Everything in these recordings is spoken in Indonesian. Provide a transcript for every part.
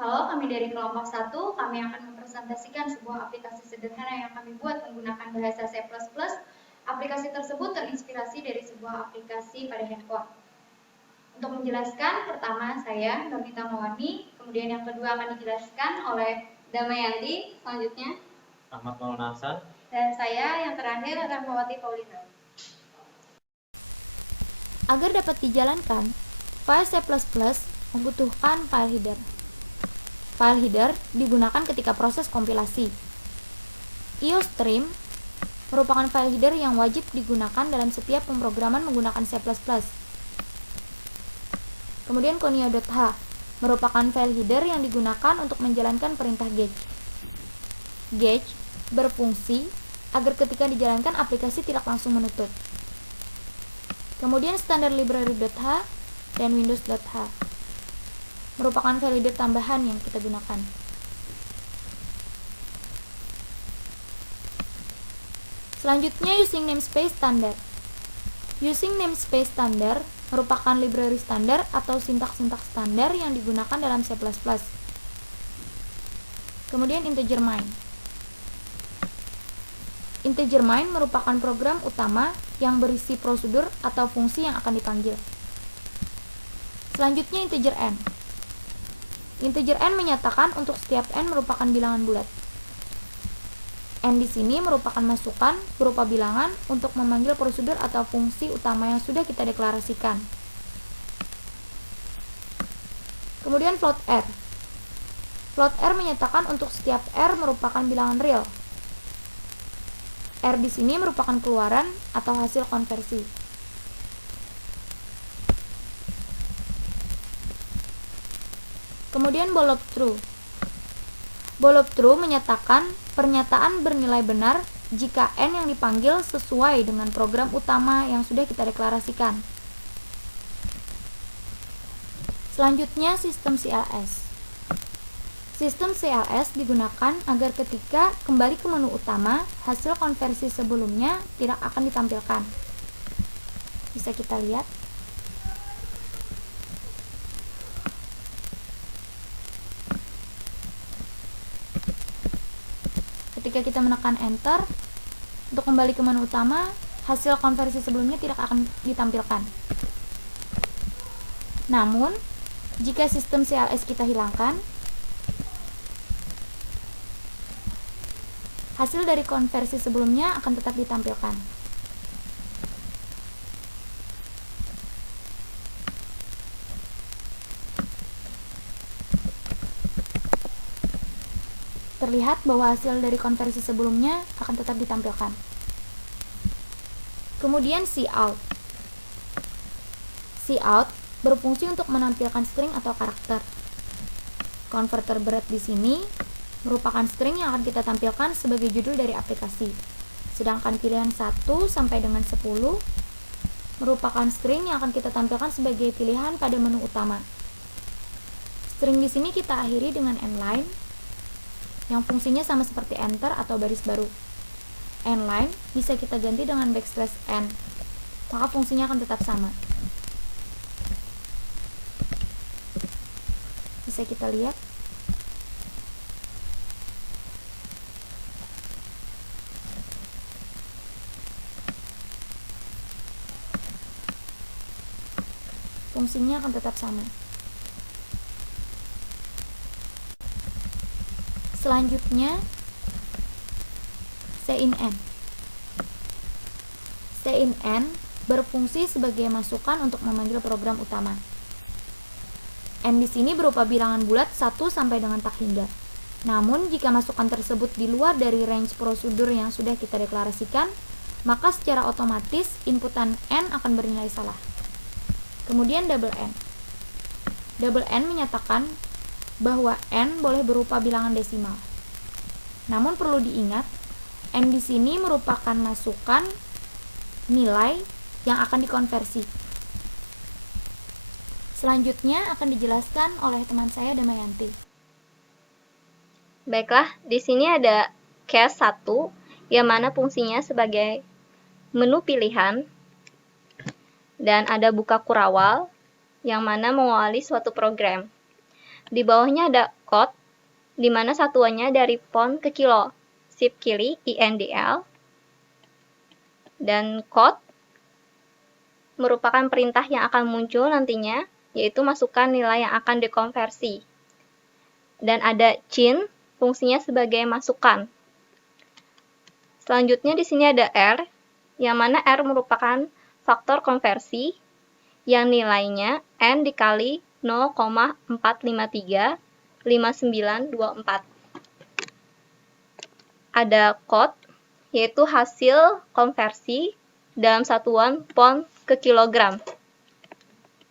Halo, kami dari kelompok 1, kami akan mempresentasikan sebuah aplikasi sederhana yang kami buat menggunakan bahasa C++. Aplikasi tersebut terinspirasi dari sebuah aplikasi pada handphone. Untuk menjelaskan, pertama saya, Nurmita Mawani, kemudian yang kedua akan dijelaskan oleh Damayanti, selanjutnya Ahmad Maulana Hasan, dan saya yang terakhir Rahmawati Paulina. Agar dapat dijalankan, file C++ membutuhkan file header. File header digunakan ketika proses kompilasi. IOStream merupakan file header yang wajib digunakan dalam setiap pemrograman menggunakan C++. Kemudian conio.h merupakan file header yang digunakan untuk menjalankan perintah get. Get berfungsi agar ketika dijalankan aplikasi tidak langsung menutup. Kemudian standar library.h dan windows.h merupakan file header tambahan yang kita gunakan. Selanjutnya using namespace standard. Using namespace standard merupakan library standar atau sintaks-sintaks standar yang digunakan dalam C++. Kemudian integer main. Integer main merupakan program utama yang berisi prosedur atau fungsi yang akan dipanggil. Selanjutnya integer n. Integer n menyatakan untuk setiap n merupakan bilangan bulat. N di sini merupakan masukan berupa bilangan untuk memanggil prosedur atau fungsi utama yang sudah kita deklarasikan. Kemudian float r. Float r menyatakan untuk setiap r merupakan bilangan real. R di sini merupakan keluaran atau hasil konversi. Kemudian bool of true. Bool of true menyatakan pernyataan bernilai benar jika n yang dipanggil sesuai dengan program utama yang sudah kita deklarasikan. Selanjutnya sistem CLS. Sistem CLS digunakan agar ketika kembali ke menu utama, hasil konversi sebelumnya tidak akan ditampilkan. Bisa kita lihat. Ketika kita menekan enter, untuk kembali ke menu utama, hasil konversi sebelumnya tidak akan ditampilkan. Namun, jika sistem CLS kita hilangkan, hasil dari konversi sebelumnya akan tetap ditampilkan. Terlihat bahwa hasil dari konversi sebelumnya akan tetap ditampilkan. Kemudian cout. Cout berfungsi untuk menampilkan string atau karakter. Konverter berat di sini merupakan string yang akan kita tampilkan sebagai judul dari aplikasi. Sedangkan pilihan 1 sampai dengan 10 merupakan string yang akan kita tampilkan sebagai pilihan pada menu utama. String di sini kita akhiri dengan n-line yang fungsinya sama seperti enter atau baris baru. N-line bisa kita ganti dengan backslash n, maka fungsinya akan tetap sama. Bisa kita lihat. Fungsinya akan tetap sama. Selanjutnya cin n. Cin n berfungsi sebagai masukan untuk memanggil program utama. N di sini berupa bilangan bulat 1 sampai dengan tak hingga. Namun jika masukan tersebut di luar dari range prosedur yang sudah kita deklarasikan, maka secara otomatis inputan n akan bernilai salah. Kemudian double n. Double n menyatakan bahwa n boleh berupa bilangan desimal. Namun perlu diingat, n di sini merupakan masukan nilai yang akan dikonversi. Selanjutnya akan dijelaskan oleh teman saya Damayanti. Baiklah, di sini ada case 1 yang mana fungsinya sebagai menu pilihan. Dan ada buka kurawal yang mana mengawali suatu program. Di bawahnya ada code, di mana satuannya dari pound ke kilo. Shift kiri INDL. Dan code merupakan perintah yang akan muncul nantinya, yaitu masukkan nilai yang akan dikonversi. Dan ada chin, fungsinya sebagai masukan. Selanjutnya di sini ada R, yang mana R merupakan faktor konversi yang nilainya N dikali 0,4535924. Ada code, yaitu hasil konversi dalam satuan pound ke kilogram.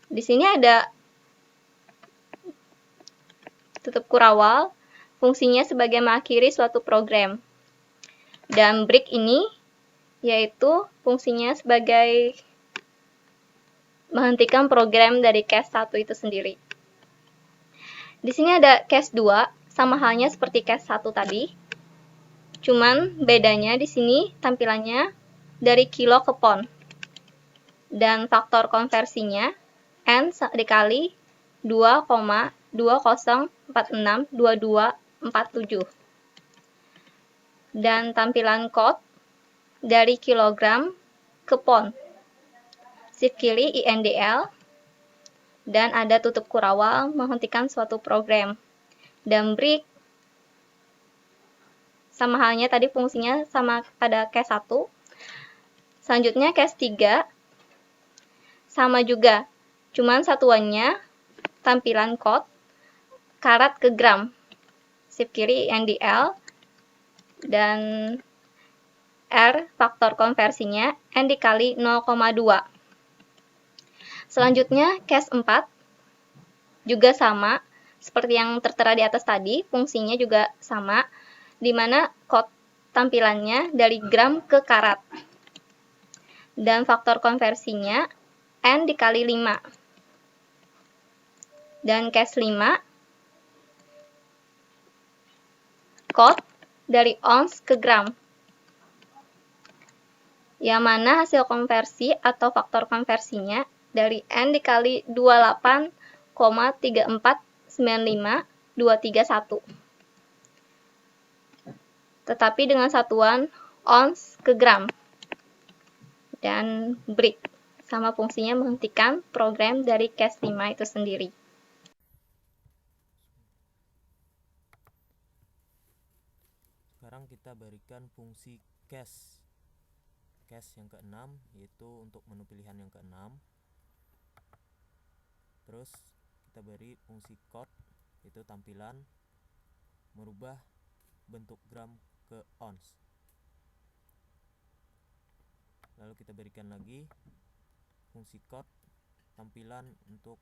Di sini ada tutup kurawal, fungsinya sebagai mengakhiri suatu program. Dan break ini yaitu fungsinya sebagai menghentikan program dari case 1 itu sendiri. Di sini ada case 2, sama halnya seperti case 1 tadi. Cuman bedanya di sini tampilannya dari kilo ke pound. Dan faktor konversinya N dikali 2,20462247. Dan tampilan code dari kilogram ke pound. Shift kiri INDL. Dan ada tutup kurawal menghentikan suatu program. Dan break sama halnya tadi fungsinya sama pada case 1. Selanjutnya case 3 sama juga. Cuman satuannya tampilan code karat ke gram. Shift kiri INDL. Dan R faktor konversinya N dikali 0,2. Selanjutnya case 4 juga sama seperti yang tertera di atas tadi, fungsinya juga sama, di mana code tampilannya dari gram ke karat. Dan faktor konversinya N dikali 5. Dan case 5 code dari ounce ke gram, yang mana hasil konversi atau faktor konversinya dari N dikali 28,3495231. Tetapi dengan satuan ounce ke gram. Dan break, sama fungsinya menghentikan program dari case 5 itu sendiri. Sekarang kita berikan fungsi case. Case yang ke-6, yaitu untuk menu pilihan yang ke-6. Terus kita beri fungsi code, yaitu tampilan merubah bentuk gram ke ounce. Lalu kita berikan lagi fungsi code, tampilan untuk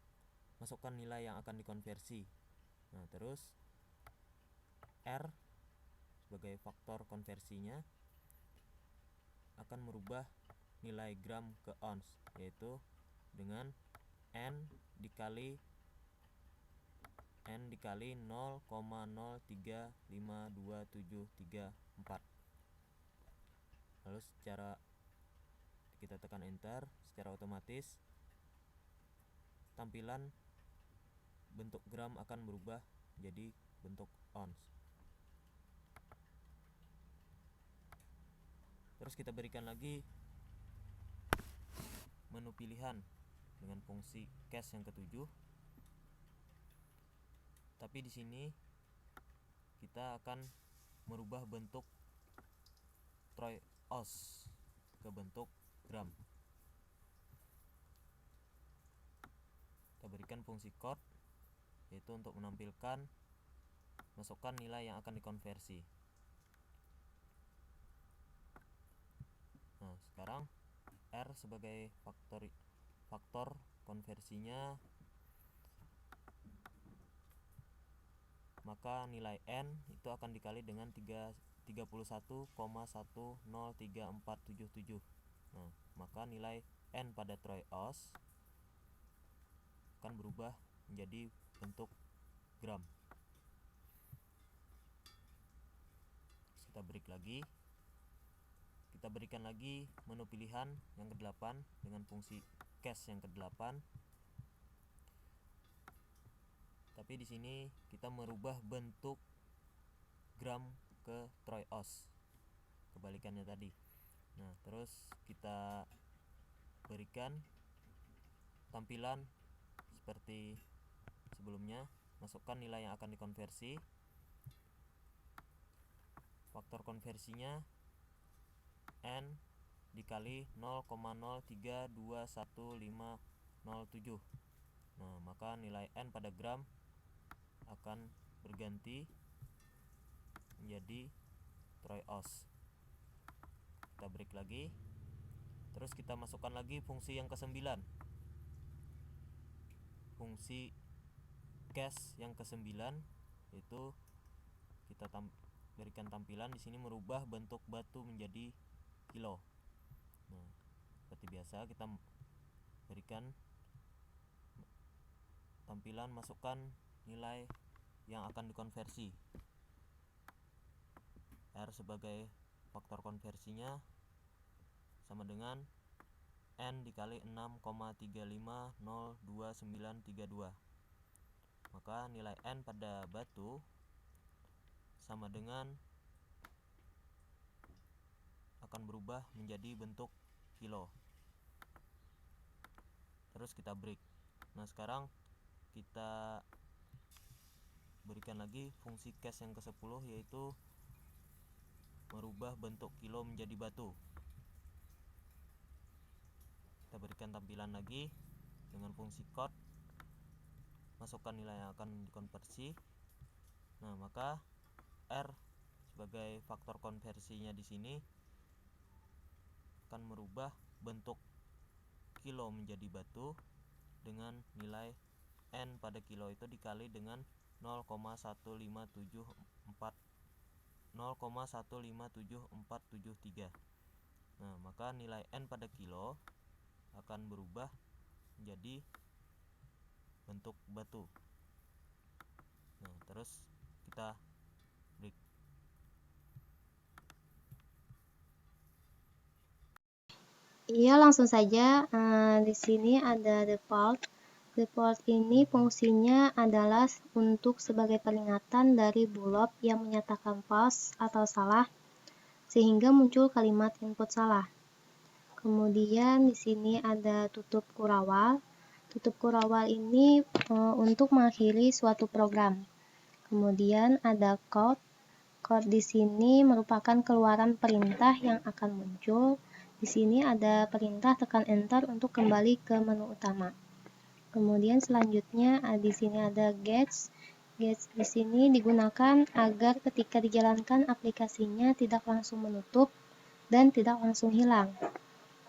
masukkan nilai yang akan dikonversi. Nah, terus R sebagai faktor konversinya akan merubah nilai gram ke ounce, yaitu dengan N dikali 0,035274. Lalu secara kita tekan enter, secara otomatis tampilan bentuk gram akan berubah jadi bentuk ounce. Terus kita berikan lagi menu pilihan dengan fungsi case yang ke-7. Tapi di sini kita akan merubah bentuk troy oz ke bentuk gram. Kita berikan fungsi code, yaitu untuk menampilkan masukkan nilai yang akan dikonversi. Nah, sekarang R sebagai faktor konversinya, maka nilai N itu akan dikali dengan 31,103477. Nah, maka nilai N pada troy oz akan berubah menjadi bentuk gram. Kita break lagi. Kita berikan lagi menu pilihan yang ke-8 dengan fungsi case yang ke-8. Tapi di sini kita merubah bentuk gram ke troy-os, kebalikannya tadi. Nah, terus kita berikan tampilan seperti sebelumnya. Masukkan nilai yang akan dikonversi. Faktor konversinya N dikali 0,03211507. Nah, maka nilai N pada gram akan berganti menjadi troy-os. Kita break lagi. Terus kita masukkan lagi fungsi yang ke-9. Fungsi case yang ke-9, yaitu kita berikan tampilan di sini merubah bentuk batu menjadi kilo. Nah, seperti biasa kita berikan tampilan, masukkan nilai yang akan dikonversi. R sebagai faktor konversinya sama dengan N dikali 6,350292. Maka nilai N pada batu sama dengan akan berubah menjadi bentuk kilo. Terus kita break. Nah, sekarang kita berikan lagi fungsi case yang ke-10, yaitu merubah bentuk kilo menjadi batu. Kita berikan tampilan lagi dengan fungsi code, masukkan nilai yang akan dikonversi. Nah, maka R sebagai faktor konversinya di sini akan merubah bentuk kilo menjadi batu dengan nilai N pada kilo itu dikali dengan 0,15743. Nah, maka nilai N pada kilo akan berubah menjadi bentuk batu. Nah, terus kita break. Iya, langsung saja. Di sini ada default. Default ini fungsinya adalah untuk sebagai peringatan dari bulb yang menyatakan false atau salah, sehingga muncul kalimat input salah. Kemudian di sini ada tutup kurawal. Tutup kurawal ini untuk mengakhiri suatu program. Kemudian ada code. Code di sini merupakan keluaran perintah yang akan muncul. Di sini ada perintah tekan enter untuk kembali ke menu utama. Kemudian selanjutnya di sini ada gets. Gets di sini digunakan agar ketika dijalankan aplikasinya tidak langsung menutup dan tidak langsung hilang.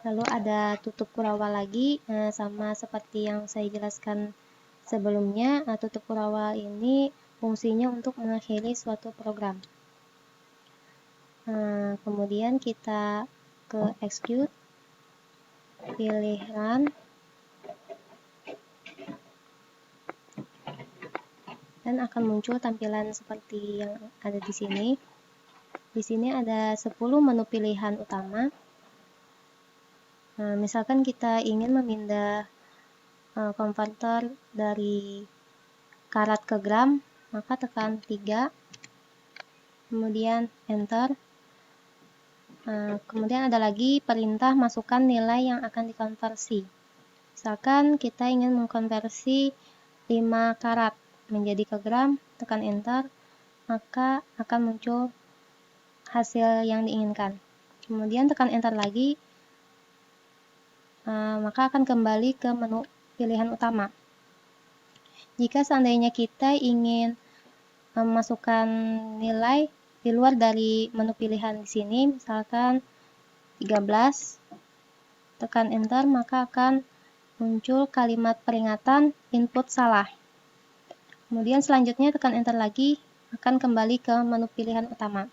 Lalu ada tutup kurawal lagi, sama seperti yang saya jelaskan sebelumnya. Tutup kurawal ini fungsinya untuk mengakhiri suatu program. Kemudian kita ke execute, pilih run, dan akan muncul tampilan seperti yang ada di sini. Di sini ada 10 menu pilihan utama. Misalkan kita ingin memindah konverter dari karat ke gram, maka tekan 3, kemudian enter. Kemudian ada lagi perintah masukkan nilai yang akan dikonversi. Misalkan kita ingin mengkonversi 5 karat menjadi ke gram, tekan enter, maka akan muncul hasil yang diinginkan. Kemudian tekan enter lagi, maka akan kembali ke menu pilihan utama. Jika seandainya kita ingin memasukkan nilai di luar dari menu pilihan di sini, misalkan 13, tekan enter, maka akan muncul kalimat peringatan input salah. Kemudian selanjutnya tekan enter lagi, akan kembali ke menu pilihan utama.